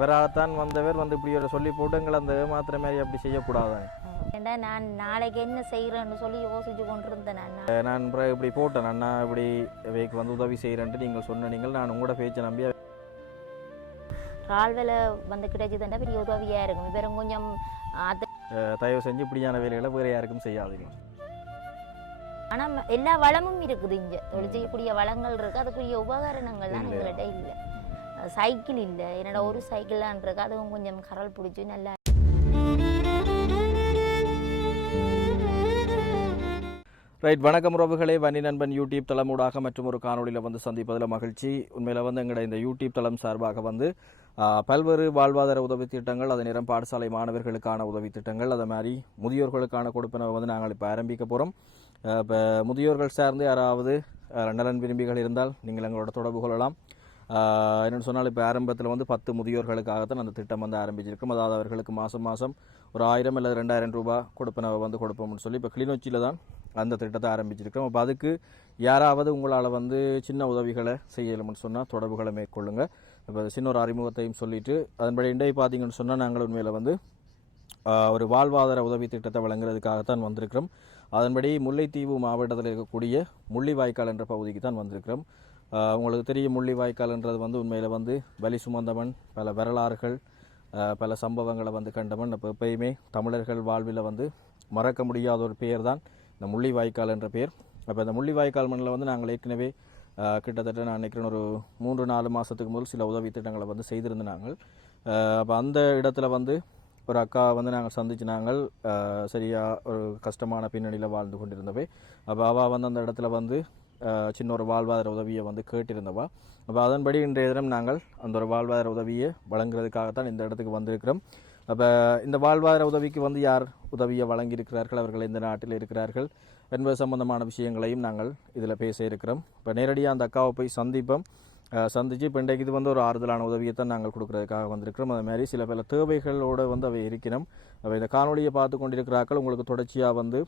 அவராகத்தான் வந்தவர் வந்து இப்படி ஒரு சொல்லி போட்டு எங்களை அந்த ஏமாத்துற மாதிரி அப்படி செய்யக்கூடாதானே? ஏண்டா நான் நாளைக்கு என்ன செய்கிறேன்னு சொல்லி யோசிச்சு கொண்டிருந்தேன் நான். நான் பிறகு இப்படி போட்டேன். அண்ணா இப்படி இவைக்கு வந்து உதவி செய்கிறேன்ட்டு நீங்கள் சொன்ன நீங்கள் நான் உங்களோட பேச்சை நம்பி ரால்வேல வந்து கிடைச்சதுண்டா பெரிய உதவியாக இருக்கும். இவரும் கொஞ்சம் அது தயவு செஞ்சு இப்படியான வேலைகளை வேறு யாருக்கும் செய்யாதீங்க ஆனால் எல்லா வளமும் இருக்குது இங்கே. தொழில் செய்யக்கூடிய வளங்கள் இருக்குது அதுக்குரிய உபகரணங்கள்லாம். எங்கள்கிட்ட இல்லை. சைக்கிள் இல்லை. என்னோட ஒரு சைக்கிள்லாம் இருக்கு அதுவும் கொஞ்சம் கரல் பிடிச்சி நல்லா ரைட் வணக்கம் உறவுகளே. வன்னி நண்பன் யூடியூப் தளமூடாக மற்றும் ஒரு காணொளியில் வந்து சந்திப்பதில் மகிழ்ச்சி. உண்மையில் வந்து எங்களோட இந்த யூடியூப் தளம் சார்பாக வந்து பல்வேறு வாழ்வாதார உதவி திட்டங்கள் அது நேரம் பாடசாலை மாணவர்களுக்கான உதவி திட்டங்கள் அதை மாதிரி முதியோர்களுக்கான கொடுப்பனவை வந்து நாங்கள் இப்போ ஆரம்பிக்க போகிறோம் இப்போ முதியோர்கள் சார்ந்து யாராவது நலன் விரும்பிகள் இருந்தால் நீங்கள் எங்களோட தொடர்பு கொள்ளலாம். என்னென்னு சொன்னால் இப்போ ஆரம்பத்தில் வந்து பத்து முதியோர்களுக்காகத்தான் அந்த திட்டம் வந்து ஆரம்பிச்சிருக்கும். அதாவது அவர்களுக்கு மாதம் மாதம் ஒரு ஆயிரம் அல்லது ரெண்டாயிரம் ரூபாய் கொடுப்பனவை வந்து கொடுப்போம்னு சொல்லி இப்போ கிளிநொச்சியில் தான் அந்த திட்டத்தை ஆரம்பிச்சிருக்கோம் அப்போ அதுக்கு யாராவது உங்களால் வந்து சின்ன உதவிகளை செய்யலாம்னு சொன்னால் தொடர்புகளை மேற்கொள்ளுங்க. இப்போ சின்ன ஒரு அறிமுகத்தையும் சொல்லிட்டு அதன்படி இன்றைய பார்த்தீங்கன்னு சொன்னால் நாங்கள் உண்மையில் வந்து ஒரு வாழ்வாதார உதவி திட்டத்தை வழங்குறதுக்காகத்தான் வந்திருக்கிறோம். அதன்படி முல்லைத்தீவு மாவட்டத்தில் இருக்கக்கூடிய முள்ளிவாய்க்கால் என்ற பகுதிக்கு தான் வந்திருக்கிறோம். உங்களுக்கு தெரியும் முள்ளிவாய்க்கால்ன்றது வந்து உண்மையில் வந்து வலி சுமந்தவன் பல வரலாறுகள் பல சம்பவங்களை வந்து கண்டவன். இப்போ எப்பயுமே தமிழர்கள் வாழ்வில் வந்து மறக்க முடியாத ஒரு பெயர் தான் இந்த முள்ளிவாய்க்கால் என்ற பெயர். அப்போ இந்த முள்ளிவாய்க்கால் மண்ணில் வந்து நாங்கள் ஏற்கனவே கிட்டத்தட்ட நான் நினைக்கிறேன் ஒரு மூன்று நாலு மாதத்துக்கு முதல் சில உதவி திட்டங்களை வந்து செய்திருந்த நாங்கள். அப்போ அந்த இடத்துல வந்து ஒரு அக்கா வந்து நாங்கள் சந்திச்சு நாங்கள் சரியாக ஒரு கஷ்டமான பின்னணியில் வாழ்ந்து கொண்டிருந்தவை. அப்போ அவள் வந்து அந்த இடத்துல வந்து சின்ன ஒரு வாழ்வாதார உதவியை வந்து கேட்டிருந்தவா. அப்போ அதன்படி இன்றைய தினம் நாங்கள் அந்த ஒரு வாழ்வாதார உதவியை வழங்குறதுக்காகத்தான் இந்த இடத்துக்கு வந்திருக்கிறோம். அப்போ இந்த வாழ்வாதார உதவிக்கு வந்து யார் உதவியை வழங்கியிருக்கிறார்கள்? அவர்கள் இந்த நாட்டில் இருக்கிறார்கள்? என்பது சம்பந்தமான விஷயங்களையும் நாங்கள் இதில் பேச இருக்கிறோம். இப்போ நேரடியாக அந்த அக்காவை போய் சந்திப்போம். சந்தித்து சந்திச்சு இப்போ இன்றைக்கு இது வந்து ஒரு ஆறுதலான உதவியை தான் நாங்கள் கொடுக்குறதுக்காக வந்திருக்கிறோம். அது மாதிரி சில பல தேவைகளோடு வந்து அவை இருக்கிறோம் அவை இந்த காணொலியை பார்த்து கொண்டிருக்கிறார்கள். உங்களுக்கு தொடர்ச்சியாக வந்து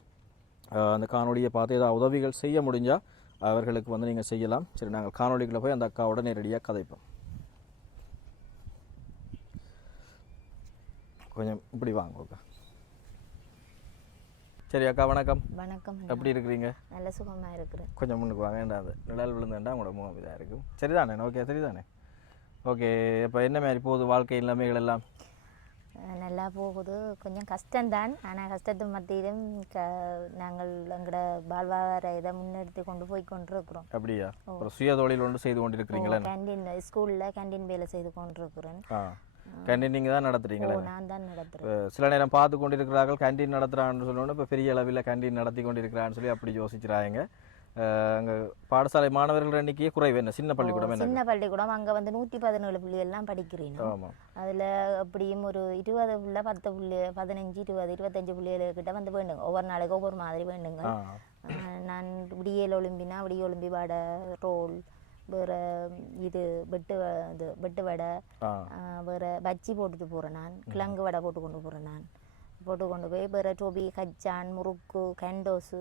அந்த காணொலியை பார்த்து ஏதாவது உதவிகள் செய்ய முடிஞ்சால் அவர்களுக்கு வந்து நீங்கள் செய்யலாம். சரி நாங்கள் காணொளிக்குள்ள போய் அந்த அக்காவோட நேரடியாக கதைப்போம். கொஞ்சம் இப்படி வாங்க அக்கா. சரி அக்கா வணக்கம். வணக்கம். எப்படி இருக்கிறீங்க? நல்ல சுகமாக இருக்கிறேன். கொஞ்சம் முன்னுக்கு வாங்க ஏன்டா அது நிழல் விழுந்துட்டா உங்களோட முகம் இதாக இருக்கும் சரிதானே? ஓகே சரிதானே? ஓகே இப்போ என்ன மாதிரி போகுது வாழ்க்கை நிலைமைகள் எல்லாம்? நல்லா போகுது. கொஞ்சம் கஷ்டம்தான். ஆனால் கஷ்டத்து மத்தியிலும் க நாங்கள் எங்களோட வாழ்வாதார இதை முன்னெடுத்து கொண்டு போய் கொண்டிருக்கிறோம். அப்படியா? ஒரு சுய தொழில் ஒன்று செய்து கொண்டிருக்கிறீங்களா கேண்டீன் ஸ்கூலில் கேண்டீன் வேலை செய்து கொண்டிருக்கிறேன். கேண்டீன் நீங்கள் தான் நடத்துறீங்களா நான் தான் நடத்துகிறேன் சில நேரம் பார்த்து கொண்டிருக்கிறார்கள் கேண்டீன் நடத்துகிறான்னு சொல்லணும் இப்போ பெரிய அளவில் கேண்டீன் நடத்தி கொண்டிருக்கிறான்னு சொல்லி அப்படி யோசிக்கிறாங்க அங்கே பாடசாலை மாணவர்கள் எண்ணிக்கையே குறைவு. என்ன சின்ன பள்ளிக்கூடம் என்ன? சின்ன பள்ளிக்கூடம். அங்கே வந்து நூற்றி பதினேழு புள்ளியெல்லாம் படிக்கிறேன். அதில் அப்படியும் ஒரு இருபது புள்ள பத்து புள்ளி பதினஞ்சு இருபது இருபத்தஞ்சு புள்ளிகளுக்கிட்ட வந்து வேண்டுங்க. ஒவ்வொரு நாளைக்கு ஒவ்வொரு மாதிரி வேண்டுங்க. நான் விடியல் ஒலிம்பினா விடிய ஒலிம்பி வடை ரோல் வேறு இது வெட்டு வ- இது வெட்டு வடை வேறு பஜ்ஜி போட்டுட்டு போகிறேன் நான். கிழங்கு வடை போட்டு கொண்டு போகிறேன் நான். போட்டு கொண்டு போய் வேறு டோபி கச்சான் முறுக்கு கண்டோஸு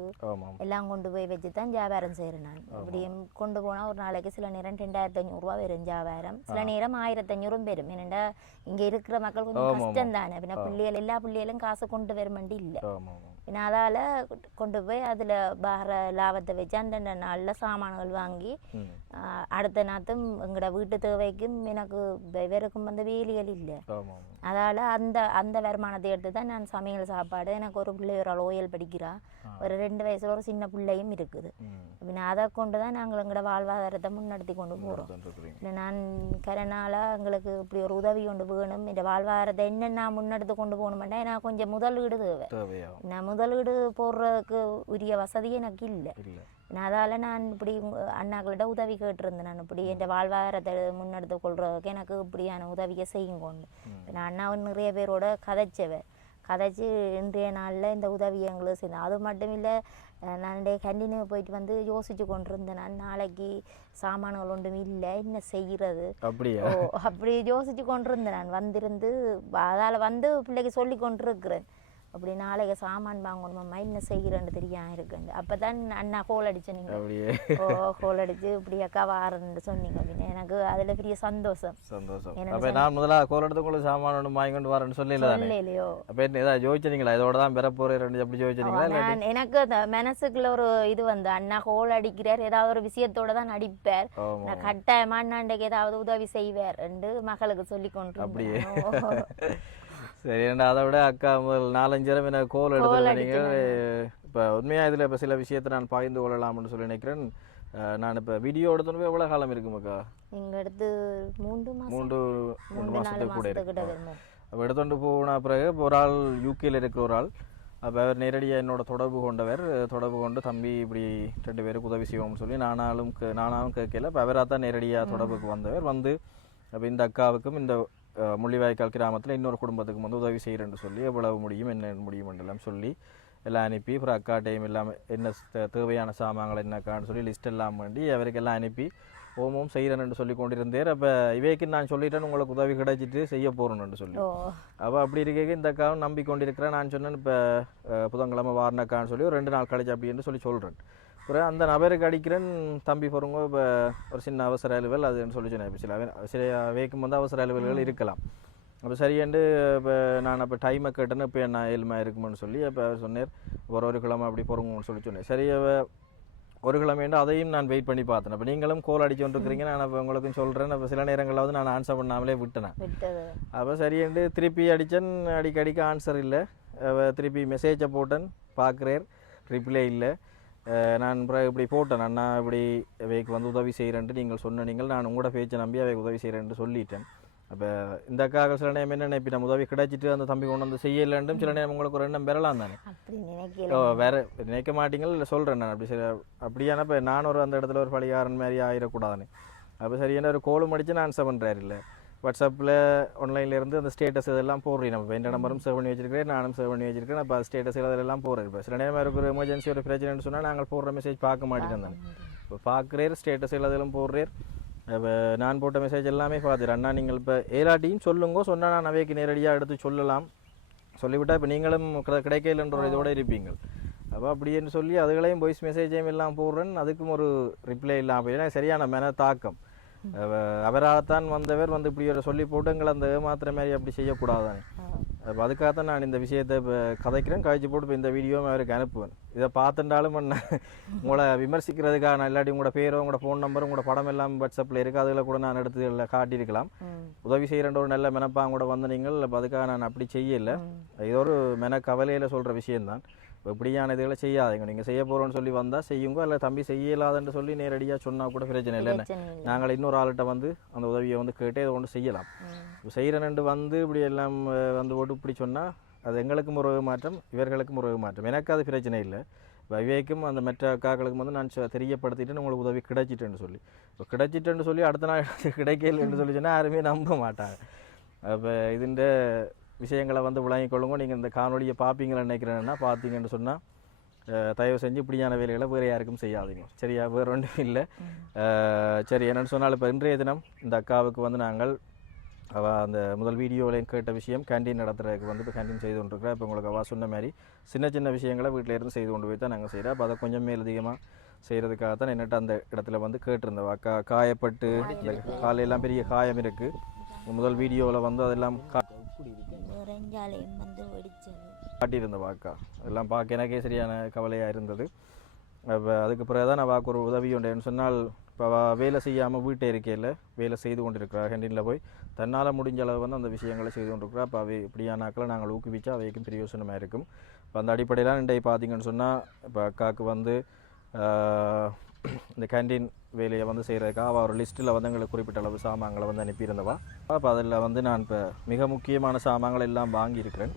எல்லாம் கொண்டு போய் வச்சு தான் வியாபாரம் செய்கிறேன் நான் இப்படியும் கொண்டு போனால் ஒரு நாளைக்கு சில நேரம் ரெண்டாயிரத்தி ஐநூறுரூவா வரும் வியாபாரம் சில நேரம் ஆயிரத்தி ஐநூறும் வரும் ஏனெண்டா இங்கே இருக்கிற மக்கள் கொஞ்சம் கஷ்டம் தானே பின்ன பிள்ளைகள் எல்லா பிள்ளைகளும் காசு கொண்டு வரமாண்டி இல்லை பின்ன அதால் கொண்டு போய் அதில் வர லாபத்தை வச்சு அந்தந்த நாளில் சாமான்கள் வாங்கி அடுத்த நாத்தும் எங்களோட வீட்டு தேவைக்கும் எனக்கு வெவ்வேறுக்கும் வந்து வேலிகள் இல்லை அதால் அந்த அந்த வருமானத்தை எடுத்து தான் நான் சமையல் சாப்பாடு எனக்கு ஒரு பிள்ளை ஒரு ஓயல் படிக்கிறா ஒரு ரெண்டு வயசுல ஒரு சின்ன பிள்ளையும் இருக்குது ம் பின்ன அதை கொண்டு தான் நாங்கள் எங்களோட வாழ்வாதாரத்தை முன்னெடுத்தி கொண்டு போகிறோம் நான் கரனால எங்களுக்கு இப்படி ஒரு உதவி கொண்டு வேணும் இந்த வாழ்வாதாரத்தை என்னென்ன முன்னெடுத்து கொண்டு போகணுமெண்டா நான் கொஞ்சம் முதலீடு தேவை நான் முதலீடு போடுறதுக்கு உரிய வசதி எனக்கு இல்லை நான் அதால் நான் இப்படி உங்க அண்ணாக்களிட்ட உதவி கேட்டிருந்தேன். நான் இப்படி என் வாழ்வாதாரத்தை முன்னெடுத்து கொள்றதுக்கு எனக்கு இப்படியான உதவியை செய்யுங்கொண்டு நான் அண்ணாவும் நிறைய பேரோட கதைச்சவ. கதைச்சு இன்றைய நாளில் இந்த உதவி எங்களுக்கு செய்தேன். அது மட்டும் இல்லை நான் கண்டினியூ போயிட்டு வந்து யோசிச்சு கொண்டிருந்தேன். நான் நாளைக்கு சாமான்கள் ஒன்றும் இல்லை என்ன செய்கிறது அப்படியா? ஓ அப்படி யோசிச்சு கொண்டிருந்தேன். நான் வந்திருந்து அதால் வந்து பிள்ளைக்கு சொல்லி கொண்டிருக்கிறேன். அப்படி நாளைக்கு சாமான் வாங்கணுமாம்மா என்ன செய்கிறேன்னு தெரியாம இருக்குண்டு அப்போ தான் அண்ணா கோல் அடிச்ச நீங்கள் ஓ கோல் அடிச்சு இப்படி அக்கா வாரன்னு சொன்னீங்க. அப்படின்னு எனக்கு அதில் பெரிய சந்தோஷம். சந்தோஷம். அப்ப நான் முதல்ல கோல் எடுத்து உங்களுக்கு சாமான ஒன்று வாங்கி கொண்டு வரேன்னு சொல்லல இல்லையோ அப்ப ஏதாவது ஜோதிச்சீங்களா இதோட தான் பெற ரெண்டு அப்படி ஜோதிச்சீங்களா எனக்கு அந்த மனசுக்குள்ள ஒரு இது வந்து அண்ணா கோல் அடிக்கிறார் ஏதாவது ஒரு விஷயத்தோட தான் நடிப்பார். நான் கட்டாயமா அண்ணாண்டைக்கு ஏதாவது உதவி செய்வார் என்று மகளுக்கு சொல்லி கொண்டு அப்படியே. இருந்தேன். ஓ. சரி ஏன்டா அதை விட அக்கா முதல் நாலஞ்சு தடவை எனக்கு கோல் எடுத்து நீங்கள் இப்போ உண்மையாக இதில் இப்போ சில விஷயத்தை நான் பகிர்ந்து கொள்ளலாம்னு சொல்லி நினைக்கிறேன். நான் இப்போ வீடியோ எடுத்தோன்னு எவ்வளோ காலம் இருக்குமாக்கா இங்க எடுத்து மூன்று மூன்று மூன்று மாதத்துக்கு கூட இருக்கு. அப்போ எடுத்துட்டு போன பிறகு இப்போ ஒரு ஆள் யூகேல இருக்கிற ஒரு ஆள். அப்போ அவர் நேரடியாக என்னோட தொடர்பு கொண்டவர். தொடர்பு கொண்டு தம்பி இப்படி ரெண்டு பேருக்கு உதவி செய்வோம்னு சொல்லி நானாலும் நானாலும் கேட்கல. இப்போ அவராக தான் நேரடியாக தொடர்புக்கு வந்தவர். வந்து அப்போ இந்த அக்காவுக்கும் இந்த முள்ளிவாய்க்கால் கிராமத்தில் இன்னொரு குடும்பத்துக்கு வந்து உதவி செய்கிறேன்னு சொல்லி எவ்வளவு முடியும் என்ன முடியும் எல்லாம் சொல்லி எல்லாம் அனுப்பி அப்புறம் அக்கா டைம் இல்லாமல் என்ன தேவையான சாமான்கள் என்னக்கான்னு சொல்லி லிஸ்ட் எல்லாம் வேண்டி அவருக்கு எல்லாம் அனுப்பி ஓமும் செய்கிறேன்னு சொல்லி கொண்டிருந்தேன். அப்போ இவைக்கு நான் சொல்லிட்டேன் உங்களுக்கு உதவி கிடைச்சிட்டு செய்ய போகிறேன்னு சொல்லி. அவள் அப்படி இருக்க இந்த அக்காவும் நம்பி கொண்டிருக்கிறேன் நான் சொன்னேன் இப்போ புதன்கிழமை வாரணக்கான்னு சொல்லி ஒரு ரெண்டு நாள் கழிச்சு அப்படின்னு சொல்லி சொல்கிறேன் அப்புறம் அந்த நபருக்கு அடிக்கிறேன் தம்பி போகிறவங்க இப்போ ஒரு சின்ன அவசர அலுவல் அதுன்னு சொல்லி சொன்னேன். இப்போ சில சில வேக்கும் வந்து அவசர அலுவல்கள் இருக்கலாம். அப்போ சரியாண்டு இப்போ நான் அப்போ டைமை கேட்டேன்னு இப்போ என்ன ஏழுமா இருக்குமான்னு சொல்லி அப்போ சொன்னார் ஒரு ஒரு கிழமை அப்படி போகிறோங்கன்னு சொல்லி சொன்னேன். சரி ஒரு கிழமைண்டு அதையும் நான் வெயிட் பண்ணி பார்த்தேன். அப்போ நீங்களும் கோல் அடிச்சு கொண்டிருக்கிறீங்க நான் அப்போ உங்களுக்கும் சொல்கிறேன் அப்போ சில நேரங்களில் வந்து நான் ஆன்சர் பண்ணாமலே விட்டேன். அப்போ சரிண்டு திருப்பி அடித்தேன் அடிக்க அடிக்க ஆன்சர் இல்லை திருப்பி மெசேஜை போட்டேன். பார்க்குறேன். ரிப்ளை இல்லை. நான் அப்புறம் இப்படி போட்டேன். அண்ணா இப்படி அவைக்கு வந்து உதவி செய்கிறேன்ட்டு நீங்கள் சொன்ன நீங்கள் நான் உங்களோட பேச்சை நம்பி அவைக்கு உதவி செய்கிறேன்ட்டு சொல்லிட்டேன். அப்போ இந்த அக்காக சில நேரம் என்ன நினைப்பி நம்ம உதவி கிடைச்சிட்டு அந்த தம்பி கொண்டு வந்து செய்யலைன்றும் சில நேரம் உங்களுக்கு ஒரு எண்ணம் பெறலாம் தானே? ஓ வேற நினைக்க மாட்டீங்கள்? இல்லை சொல்கிறேன் நான். அப்படி சரி அப்படியான இப்போ நான் ஒரு அந்த இடத்துல ஒரு பழிகாரன் மாதிரி ஆயிடக்கூடாதுன்னு. அப்போ சரியான ஒரு கோலும் அடித்து நான் ஆன்சர் பண்ணுறாரு இல்லை? வாட்ஸ்அப்பில் ஆன்லைன்லேருந்து அந்த ஸ்டேட்டஸ் இதெல்லாம் போடுறேன் நம்ம எந்த நம்பரும் சேவ் பண்ணி வச்சிருக்கிறேன் நானும் சேவ் பண்ணி வச்சிருக்கேன் அப்போ ஸ்டேட்டஸ் இதெல்லாம் போடுறேன். இப்போ சில நேரம் ஒரு எமர்ஜென்சி ஒரு பிரச்சனைன்னு சொன்னால் நாங்கள் போடுற மெசேஜ் பார்க்க மாட்டேன் தானே இப்போ பார்க்குறேர் ஸ்டேட்டஸ் எல்லாத்திலும் போடுறேர் இப்போ நான் போட்ட மெசேஜ் எல்லாமே பார்த்துறேன் அண்ணா நீங்கள் இப்போ ஏலாட்டியும் சொல்லுங்க. சொன்னால் நான் அவைக்கு நேரடியாக எடுத்து சொல்லலாம். சொல்லிவிட்டால் இப்போ நீங்களும் கிடைக்கலன்ற ஒரு இதோட இருப்பீங்க அப்போ அப்படின்னு சொல்லி அதுகளையும் வாய்ஸ் மெசேஜையும் எல்லாம் போடுறேன். அதுக்கும் ஒரு ரிப்ளை இல்லாமல் ஏன்னா சரியான மன தாக்கம் அவ- அவராகத்தான் வந்தவர் வந்து இப்படி ஒரு சொல்லி போட்டு எங்களை அந்த ஏமாத்துற மாதிரி அப்படி செய்யக்கூடாதானே? அப்போ அதுக்காகத்தான் நான் இந்த விஷயத்தை இப்போ கதைக்கிறேன் கழிச்சு போட்டு இப்போ இந்த வீடியோவும் அவருக்கு அனுப்புவேன். இதை பார்த்துட்டாலும் என்ன உங்களை விமர்சிக்கிறதுக்காக நான் இல்லாட்டி உங்களோட பேரோ உங்களோட ஃபோன் நம்பரும் உங்களோட படம் எல்லாம் வாட்ஸ்அப்பில் இருக்குது அதில் கூட நான் எடுத்து காட்டியிருக்கலாம். உதவி செய்கிறன்ற ஒரு நல்ல மெனப்பாங்க கூட வந்து நீங்கள் அதுக்காக நான் அப்படி செய்யலை. இது ஒரு மென கவலையில் சொல்கிற விஷயம்தான். இப்போ இப்படியான இதுகளை செய்யாதீங்க. நீங்கள் செய்ய போகிறோன்னு சொல்லி வந்தால் செய்யுங்க. இல்லை தம்பி செய்யலாதுன்னு சொல்லி நேரடியாக சொன்னால் கூட பிரச்சனை இல்லை என்ன? பிரச்சனை இல்லை. நாங்கள் இன்னொரு ஆள்கிட்ட வந்து அந்த உதவியை வந்து கேட்டு இதை ஒன்று செய்யலாம். இப்போ செய்கிறனண்டு வந்து இப்படி எல்லாம் வந்து போட்டு இப்படி சொன்னால் அது எங்களுக்கும் ஒரு மாற்றம் இவர்களுக்கும் ஒரு மாற்றம். எனக்கு அது பிரச்சனை இல்லை. விவேக்கும் அந்த மற்ற அக்காக்களுக்கும் வந்து நான் தெரியப்படுத்திட்டு உங்களுக்கு உதவி கிடைச்சிட்டேன்னு சொல்லி. இப்போ கிடைச்சிட்டேன்னு சொல்லி அடுத்த நாள் கிடைக்கலன்னு சொல்லி சொன்னால் யாருமே நம்ப மாட்டாங்க. அப்போ இதுன்ற விஷயங்களை வந்து விளங்கிக் கொள்ளுங்க. நீங்கள் இந்த காணொலியை பார்ப்பீங்கன்னு நினைக்கிறேன்னா பார்த்தீங்கன்னு சொன்னால் தயவு செஞ்சு இப்படியான வேலைகளை வேறு யாருக்கும் செய்யாதீங்க. சரியா? வேறு ஒன்றும் இல்லை. சரி என்னென்னு சொன்னால் இப்போ இன்றைய தினம் இந்த அக்காவுக்கு வந்து நாங்கள் அவ அந்த முதல் வீடியோவில் கேட்ட விஷயம் கேண்டீன் நடத்துறதுக்கு வந்து இப்போ கேன்டீன் செய்து கொண்டிருக்கிறா. இப்போ உங்களுக்கு அவள் சொன்ன மாதிரி சின்ன சின்ன விஷயங்களை வீட்டில் இருந்து செய்து கொண்டு போய் தான் நாங்கள் செய்கிறோம் அப்போ அதை கொஞ்சம் மேலதிகமாக செய்கிறதுக்காக தான் என்னட்ட அந்த இடத்துல வந்து கேட்டிருந்தவா கா காயப்பட்டு இந்த காலையெல்லாம் பெரிய காயம் இருக்குது முதல் வீடியோவில் வந்து அதெல்லாம் கா நெடுஞ்சாலையும் வந்து வெடிச்சது. காட்டியிருந்த வாக்கா. எல்லாம் பார்க்க எனக்கே சரியான கவலையாக இருந்தது. அப்போ அதுக்கு பிறகு தான் நான் வாக்கு ஒரு உதவி உண்டேன்னு சொன்னால் இப்போ வேலை செய்யாமல் வீட்டை இருக்கையில் வேலை செய்து கொண்டிருக்கிறா கேண்டீனில் போய். தன்னால் முடிஞ்ச அளவு வந்து அந்த விஷயங்களை செய்து கொண்டிருக்கிறா. அப்போ அவை இப்படியான ஆக்களை நாங்கள் ஊக்குவிச்சா அவைக்கும் பிரயோசனமாக இருக்கும். இப்போ அந்த அடிப்படையில் இன்றைக்கு பார்த்தீங்கன்னு சொன்னால் இப்போ அக்காவுக்கு வந்து இந்த கேண்டீன் வேலையை வந்து செய்கிறதுக்காக அவள் ஒரு லிஸ்ட்டில் வந்து எங்களுக்கு குறிப்பிட்ட அளவு சாமான்களை வந்து அனுப்பியிருந்தவா. அப்போ அதில் வந்து நான் இப்போ மிக முக்கியமான சாமான்கள் எல்லாம் வாங்கியிருக்கிறேன்.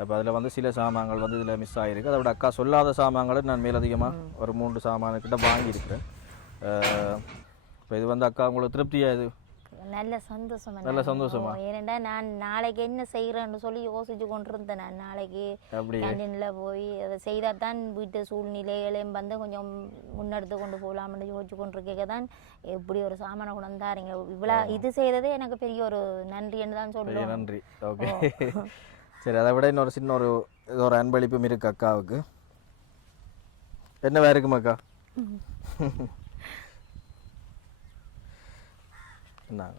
அப்போ அதில் வந்து சில சாமான்கள் வந்து இதில் மிஸ் ஆகிருக்கு அதோட அக்கா சொல்லாத சாமான்களை நான் மேலதிகமாக ஒரு மூன்று சாமானுக்கிட்ட வாங்கியிருக்கிறேன். இப்போ இது வந்து அக்கா உங்களுக்கு திருப்தியாக இது நல்ல சந்தோஷம் நல்ல சந்தோஷமா? ஏனெண்டா நான் நாளைக்கு என்ன செய்கிறேன்னு சொல்லி யோசிச்சு கொண்டிருந்தேன் நான். நாளைக்கு கேண்டீனில் போய் அதை செய்தால் தான் வீட்டு சூழ்நிலைகளையும் வந்து கொஞ்சம் முன்னெடுத்து கொண்டு போகலாம்னு யோசிச்சு கொண்டிருக்க தான் எப்படி ஒரு சாமானை கொண்டு வந்தாருங்க? இவ்வளோ இது செய்ததே எனக்கு பெரிய ஒரு நன்றின்னு தான் சொல்லுவேன் நன்றி. ஓகே. சரி அதை விட இன்னொரு சின்ன ஒரு இது ஒரு அன்பளிப்பும் இருக்கு அக்காவுக்கு. என்னவா இருக்கும் அக்கா? இந்தாங்க.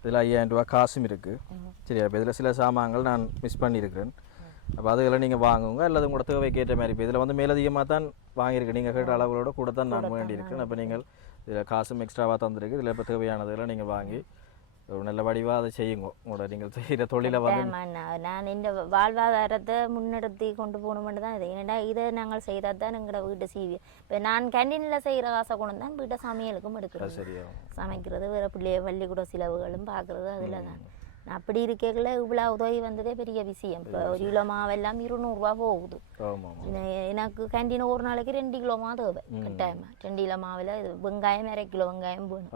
இதில் ஐயாயிரம் ரூபா காசும் இருக்குது சரி அப்போ இதில் சில சாமான்கள் நான் மிஸ் பண்ணியிருக்கிறேன் அப்போ அதுகளை நீங்கள் வாங்குங்க அல்லது உங்களோட தேவைக்கு ஏற்ற மாதிரி இப்போ இதில் வந்து மேலதிகமாக தான் வாங்கியிருக்கேன் நீங்கள் கேட்ட அளவுகளோட கூட தான் நான் வேண்டியிருக்கேன் அப்போ நீங்கள் இதில் காசும் எக்ஸ்ட்ராவாக தந்திருக்கு இதில் இப்போ தேவையானதெல்லாம் நீங்கள் வாங்கி ஒரு நல்ல வடிவாக அதை செய்யுங்க. உங்களோட நீங்கள் செய்கிற தொழிலை வந்து நான் இந்த வாழ்வாதாரத்தை முன்னெடுத்து கொண்டு போகணுமென்று தான் இது. ஏன்னா இதை நாங்கள் செய்தால் தான் எங்களோட வீட்டு சீவி. இப்போ நான் கேண்டீனில் செய்கிற காசை கொண்டு தான் வீட்டை சமையலுக்கும் எடுக்கிறது. சரியாகும் சமைக்கிறது வேறு பிள்ளைய பள்ளிக்கூட செலவுகளும் பார்க்குறது அதில் தான். அப்படி இருக்கையில் இவ்வளோ உதவி வந்ததே பெரிய விஷயம். இப்போ ஒரு கிலோ மாவெல்லாம் இருநூறுவா போகுது. எனக்கு கேண்டீன் ஒரு நாளைக்கு ரெண்டு கிலோ மா தேவை. கட்டாயமாக ரெண்டு கிலோ மாவில் வெங்காயம் அரை கிலோ வெங்காயம் வேணும்.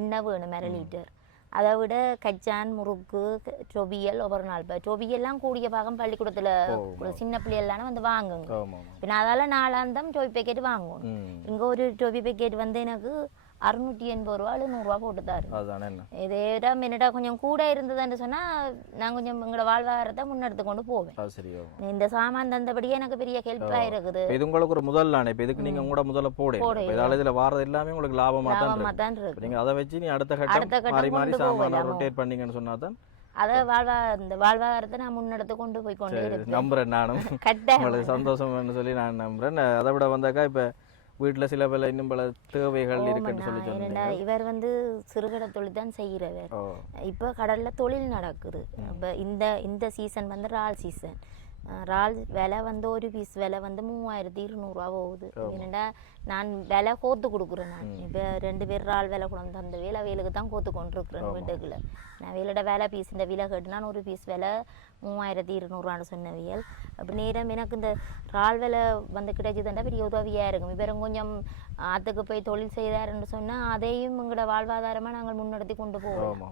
எண்ணெய் வேணும் அரை லிட்டர். அதை விட கச்சான் முறுக்கு டொபியல் ஒவ்வொரு நாள். இப்போ டொபியெல்லாம் கூடிய பாகம் பள்ளிக்கூடத்தில் சின்ன பிள்ளைகள்லாம் வந்து வாங்குங்க. நான் அதால் நாலாந்தம் டொபி பேக்கெட் வாங்கணும். ம். இங்கே ஒரு டொபி பேக்கெட் வந்து எனக்கு அறுநூற்றி எண்பது ரூபா நூறுரூவா போட்டு தாரு இதே இடம் என்னடா கொஞ்சம் கூட இருந்ததுன்னு சொன்னால் நான் கொஞ்சம் எங்களோட வாழ்வாதாரத்தை முன்னெடுத்து கொண்டு போவேன். இந்த சாமான் தந்தபடியே எனக்கு பெரிய ஹெல்ப்பாக இருக்குது. இப்போ இது உங்களுக்கு ஒரு முதல் நானே இப்போ இதுக்கு நீங்கள் கூட முதல்ல போடு இதால் இதில் வாரது எல்லாமே உங்களுக்கு லாபமாக தான் தான் இருக்கு. நீங்கள் அதை வச்சு நீ அடுத்த அடுத்த கட்டம் கட்டம் மாறி சாமான. ரொட்டேட் பண்ணீங்கன்னு சொன்னா தான் அதை வாழ்வா இந்த வாழ்வாதாரத்தை நான் முன்னெடுத்து கொண்டு போய் கொண்டே நம்புறேன் நானும். கட்டாயம். சந்தோஷம்னு சொல்லி நான் நம்புறேன். அதை விட வந்தாக்கா இப்போ வீட்டில் சில பல இன்னும் பல தேவைகள் இருக்குன்னு சொல்லி சொன்னீங்க. இவர் வந்து சிறுகட தொழில் தான் செய்கிறவர் இப்போ கடலில் தொழில் நடக்குது. இப்போ இந்த இந்த சீசன் வந்து இறால் சீசன் இறால் விலை வந்து ஒரு பீஸ் விலை வந்து மூவாயிரத்தி இருநூறுவா போகுது என்னடா நான் விலை கோத்து கொடுக்குறேன் நான் இப்போ ரெண்டு பேர் இறால் விலை கொண்டு வந்த வேலை வேலுக்கு தான் கோத்து கொண்டிருக்கிறேன் வீட்டுக்குள்ள நான் வேலோட வேலை பீஸ் இந்த விலை கேட்டுனா ஒரு பீஸ் விலை மூவாயிரத்தி இருநூறுவான்னு சொன்னவியல் அப்படி நேரம் எனக்கு இந்த இறால் விலை வந்து கிடைச்சதுண்டா பெரிய உதவியாக இருக்கும் இவரும் கொஞ்சம் ஆற்றுக்கு போய் தொழில் செய்தாருன்னு சொன்னால் அதையும் எங்களோட வாழ்வாதாரமாக நாங்கள் முன்னெடுத்து கொண்டு போவோம்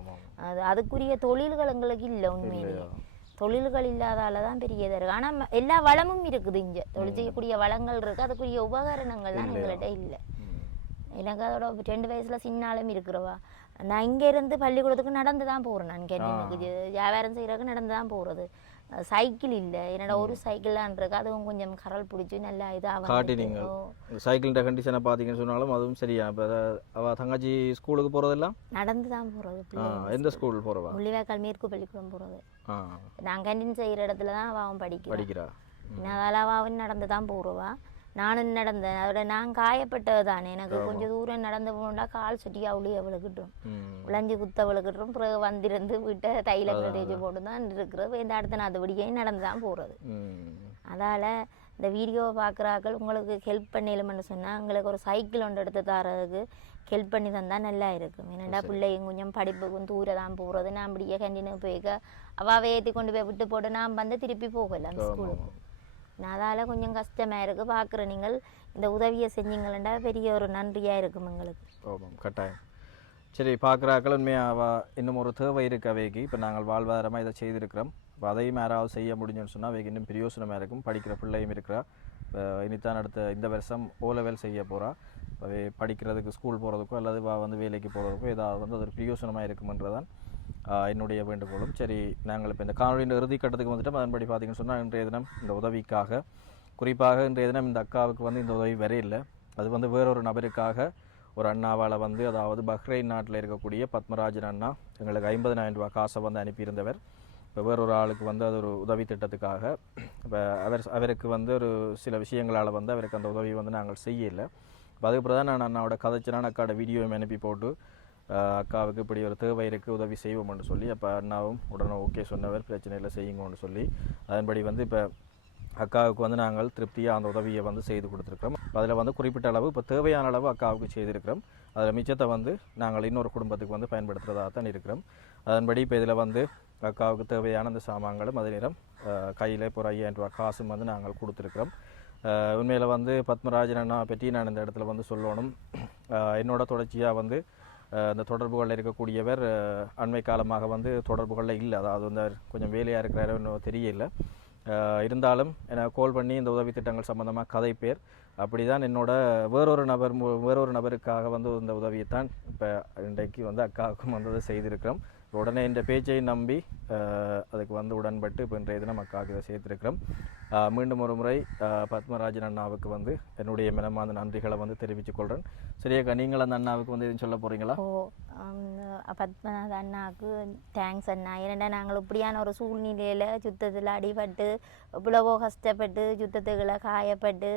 அது அதுக்குரிய தொழில்கள் எங்களுக்கு இல்லை உண்மையிலேயே தொழில்கள் இல்லாதால தான் பெரிய இது இருக்கு ஆனால் எல்லா வளமும் இருக்குது இங்கே. தொழில் செய்யக்கூடிய வளங்கள் இருக்கு. அதுக்குரிய உபகரணங்கள் தான் எங்கள்கிட்ட இல்லை. எனக்கு அதோட ரெண்டு வயசுல சின்னாலும் இருக்கிறவா. நான் இங்க இருந்து பள்ளிக்கூடத்துக்கு நடந்து தான் போறேன். நான் கேண்டீனுக்கு வியாபாரம் செய்யறதுக்கு நடந்து தான் போறது. அஹ் சைக்கிள் இல்லை. என்னோட ஒரு சைக்கிள் தான் இருக்கு அதுவும் கொஞ்சம் கரல் பிடிச்சி நல்லா இதாக காட்டி நீங்கள் சைக்கிள்ன்ற கண்டிஷனை பார்த்தீங்கன்னு சொன்னாலும் அதுவும் சரியா. இப்போ அவள் தங்கச்சி ஸ்கூலுக்கு போகிறதெல்லாம் நடந்து தான் போறது. ஆ எந்த ஸ்கூல் போகிறவா முள்ளிவாய்க்கால் மேற்கு பள்ளிக்கூடம் போறது. ஆ. நான் கேண்டீன் செய்யற இடத்துல தான் அவன் படிக்கிறான் படிக்கிறா. அதனால அவன் நடந்து தான் போடுவா நானும் நடந்தேன். அதோட நான் காயப்பட்டது தானே. எனக்கு கொஞ்சம் தூரம் நடந்து போனா கால் சுட்டி அவளையும் அவளுக்கிட்டும். உழைஞ்சி குத்த அவளுக்கிட்டும். பிறகு வந்திருந்து வீட்டை தைலங்கள் தேய்ச்சி போட்டு தான் இருக்கிறது. இந்த அடுத்த நாள் படியே நடந்து தான் போகிறது அதால் இந்த வீடியோவை பார்க்குறாக்கள் உங்களுக்கு ஹெல்ப் பண்ணிடலமென்னு சொன்னால் உங்களுக்கு ஒரு சைக்கிள் ஒன்று எடுத்து தரதுக்கு ஹெல்ப் பண்ணி தந்தால் நல்லா இருக்கும். என்னடா பிள்ளைங்க கொஞ்சம் படிப்புக்கும் தூர தான் போகிறது நான் அப்படியே கண்டினியூ போய்க்க அவாவை ஏற்றி கொண்டு போய் விட்டு போட்டு நான் வந்து திருப்பி போகலாம் ஸ்கூலுக்கு நான் அதால் கொஞ்சம் கஷ்டமாக இருக்குது பார்க்குற நீங்கள் இந்த உதவியை செஞ்சீங்களா பெரிய ஒரு நன்றியாக இருக்கும் எங்களுக்கு. ஆமாம் கட்டாயம். சரி பார்க்குறாக்கள் உண்மையாக இன்னும் ஒரு தேவை இருக்கு அவைக்கு. இப்போ நாங்கள் வாழ்வாதாரமாக இதை செய்திருக்கிறோம். இப்போ அதையும் யாராவது செய்ய முடிஞ்சுன்னு சொன்னால் அவைக்கு இன்னும் பிரயோசனமாக இருக்கும். படிக்கிற பிள்ளையும் இருக்கிறா. இப்போ இனித்தான் அடுத்த இந்த வருஷம் ஓ லெவல் செய்ய போகிறா அவை படிக்கிறதுக்கு ஸ்கூல் போகிறதுக்கோ அல்லது வா வந்து வேலைக்கு போகிறதுக்கோ ஏதாவது வந்து அது ஒரு பிரயோசனமாக இருக்குமென்றதான். என்னுடைய வேண்டுகோளும். சரி நாங்கள் இப்போ இந்த காணொலியின் இறுதி கட்டத்துக்கு வந்துட்டோம். அதன்படி பார்த்தீங்கன்னு சொன்னால் இன்றைய தினம் இந்த உதவிக்காக குறிப்பாக இன்றைய தினம் இந்த அக்காவுக்கு வந்து இந்த உதவி வரையில்லை அது வந்து வேறொரு நபருக்காக ஒரு அண்ணாவால் வந்து அதாவது பஹ்ரைன் நாட்டில் இருக்கக்கூடிய பத்மராஜன் அண்ணா எங்களுக்கு ஐம்பதினாயிரம் ரூபாய் காசை வந்து அனுப்பியிருந்தவர். இப்போ வேறொரு ஆளுக்கு வந்து அது ஒரு உதவி திட்டத்துக்காக இப்போ அவர் அவருக்கு வந்து ஒரு சில விஷயங்களால் வந்து அவருக்கு அந்த உதவி வந்து நாங்கள் செய்யலை. இப்போ அதுக்கப்புறம் தான் நான் அண்ணாவோட கதைச்சினான் அக்காவோட வீடியோவை அனுப்பி போட்டு அக்காவுக்கு இப்படி ஒரு தேவை இருக்குது உதவி செய்வோம்னு சொல்லி அப்போ அண்ணாவும் உடனே ஓகே சொன்னவர் பிரச்சனை இல்லை செய்யுங்கன்னு சொல்லி அதன்படி வந்து இப்போ அக்காவுக்கு வந்து நாங்கள் திருப்தியாக அந்த உதவியை வந்து செய்து கொடுத்துருக்குறோம். அதில் வந்து குறிப்பிட்ட அளவு இப்போ தேவையான அளவு அக்காவுக்கு செய்திருக்கிறோம். அதில் மிச்சத்தை வந்து நாங்கள் இன்னொரு குடும்பத்துக்கு வந்து பயன்படுத்துகிறதா தான் இருக்கிறோம். அதன்படி இப்போ இதில் வந்து அக்காவுக்கு தேவையான அந்த சாமான்களும் அதே நேரம் கையில் இப்போ ஒரு ஐயாயிரம் ரூபா காசும் வந்து நாங்கள் கொடுத்துருக்குறோம். உண்மையில் வந்து பத்மராஜன் அண்ணா பற்றி நான் இந்த இடத்துல வந்து சொல்லணும். என்னோட தொடர்ச்சியாக வந்து அந்த தொடர்புகளில் இருக்கக்கூடியவர் அண்மை காலமாக வந்து தொடர்புகளில் இல்லை. அதாவது வந்து கொஞ்சம் வேலையாக இருக்கிறாரோ இன்னும் தெரியல. இருந்தாலும் எனக்கு கால் பண்ணி இந்த உதவி திட்டங்கள் சம்மந்தமாக கதை பேர் அப்படி தான் என்னோட வேறொரு நபர் மு- வேறொரு நபருக்காக வந்து இந்த உதவியை தான் இப்போ இன்றைக்கு வந்து அக்காவுக்கும் வந்து செய்திருக்கிறோம். உடனே இந்த பேச்சை நம்பி அதுக்கு வந்து உடன்பட்டு இப்போ இன்றைய தினம் அக்காவுக்கு இதை சேர்த்திருக்கிறோம். மீண்டும் ஒரு முறை பத்மராஜன் அண்ணாவுக்கு வந்து என்னுடைய மனமார்ந்த நன்றிகளை வந்து தெரிவித்துக் கொள்கிறேன் சரியாக்கா நீங்கள் அந்த அண்ணாவுக்கு வந்து எதுவும் சொல்ல போகிறீங்களா ஓ பத்மநாத அண்ணாவுக்கு தேங்க்ஸ் அண்ணா. ஏன்னா நாங்கள் இப்படியான ஒரு சூழ்நிலையில் சுத்தத்தில் அடிபட்டு இவ்வளவோ கஷ்டப்பட்டு யுத்தத்துகளை காயப்பட்டு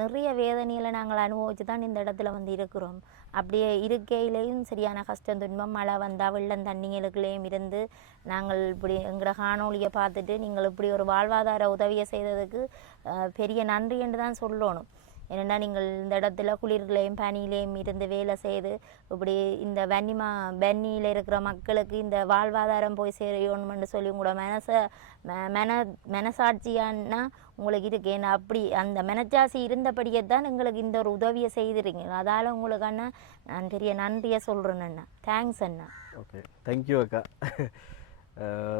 நிறைய வேதனையில் நாங்கள் அனுபவிச்சு தான் இந்த இடத்துல வந்து இருக்கிறோம். அப்படியே இருக்கையிலையும் சரியான கஷ்டம் துன்பம் மழை வந்தால் வெள்ளம் தண்ணிகளுக்குள்ளேயும் இருந்து நாங்கள் இப்படி எங்களோட காணொளியை பார்த்துட்டு நீங்கள் இப்படி ஒரு வாழ்வாதார உதவியை செய்ததுக்கு பெரிய நன்றி என்று தான் சொல்லணும். ஏன்னா நீங்கள் இந்த இடத்துல குளிர்களையும் பனியிலையும் இருந்து வேலை செய்து இப்படி இந்த வன்னிமா வன்னியில் இருக்கிற மக்களுக்கு இந்த வாழ்வாதாரம் போய் சேரணும்னு சொல்லி உங்களோட மனசை ம- மன மனசாட்சியானா உங்களுக்கு இருக்கு. ஏன்னா அப்படி அந்த மனச்சாட்சி இருந்தபடியே தான் எங்களுக்கு இந்த ஒரு உதவியை செய்திருக்கீங்க. அதால் உங்களுக்கு அண்ணா நான் பெரிய நன்றியை சொல்கிறேன் அண்ணா. தேங்க்ஸ் அண்ணா. ஓகே தேங்க்யூ அக்கா.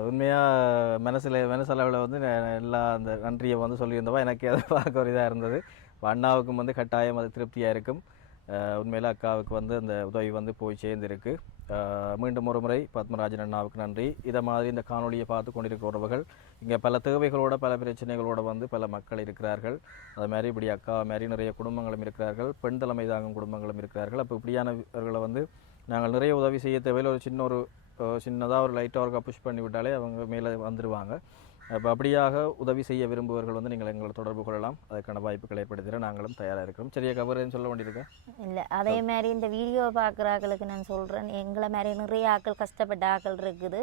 உண்மையாக மனசில் மனசளவில் வந்து எல்லா அந்த நன்றியை வந்து சொல்லியிருந்தவா? எனக்கு அதை பார்க்க ஒரு இதாக இருந்தது. அண்ணாவுக்கும் வந்து கட்டாயம் அது திருப்தியாக இருக்கும். உண்மையில் அக்காவுக்கு வந்து அந்த உதவி வந்து போய் சேர்ந்திருக்கு. மீண்டும் ஒரு முறை பத்மராஜன் அண்ணாவுக்கு நன்றி. இதை மாதிரி இந்த காணொலியை பார்த்து கொண்டிருக்கிற உறவுகள் இங்கே பல தேவைகளோட பல பிரச்சனைகளோட வந்து பல மக்கள் இருக்கிறார்கள். அது மாதிரி இப்படி அக்கா மாதிரி நிறைய குடும்பங்களும் இருக்கிறார்கள். பெண் தலைமை தாங்கும் குடும்பங்களும் இருக்கிறார்கள். அப்போ இப்படியானவர்களை வந்து நாங்கள் நிறைய உதவி செய்ய தேவையில் ஒரு சின்ன ஒரு சின்னதாக ஒரு லைட்டாக ஒரு புஷ் பண்ணி விட்டாலே அவங்க மேலே வந்துடுவாங்க அப்போ அப்படியாக உதவி செய்ய விரும்புபவர்கள் வந்து நீங்கள் எங்களை தொடர்பு கொள்ளலாம். அதுக்கான வாய்ப்புகள் ஏற்படுத்திட நாங்களும் தயாராக இருக்கிறோம். சரியா கவர் சொல்ல வேண்டியிருக்கேன் இல்லை அதே மாதிரி இந்த வீடியோ பார்க்குற ஆக்களுக்கு நான் சொல்கிறேன் எங்களை மாதிரி நிறைய ஆக்கள் கஷ்டப்பட்ட ஆக்கள் இருக்குது.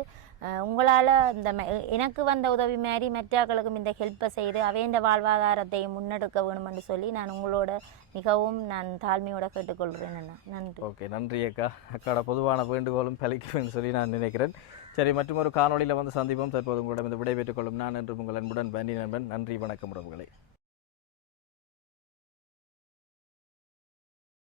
உங்களால் இந்த எனக்கு வந்த உதவி மாதிரி மற்ற ஆக்களுக்கும் இந்த ஹெல்ப்பை செய்து அவைந்த வாழ்வாதாரத்தை முன்னெடுக்க வேணுமென்று சொல்லி நான் உங்களோட மிகவும் நான் தாழ்மையோட கேட்டுக்கொள்கிறேன் அண்ணா. நன்றி. ஓகே நன்றி அக்கா. அக்காவோட பொதுவான வேண்டுகோளும் பலிக்கும்னு சொல்லி நான் நினைக்கிறேன். சரி மற்றும் ஒரு காணொளியில் வந்து சந்திப்போம். தற்போது உங்களிடம் இந்த விடைபெற்றுக் கொள்ளும் நான் என்று உங்கள் அன்புடன் பன்னி நண்பன். நன்றி வணக்கம் உறவுகளை.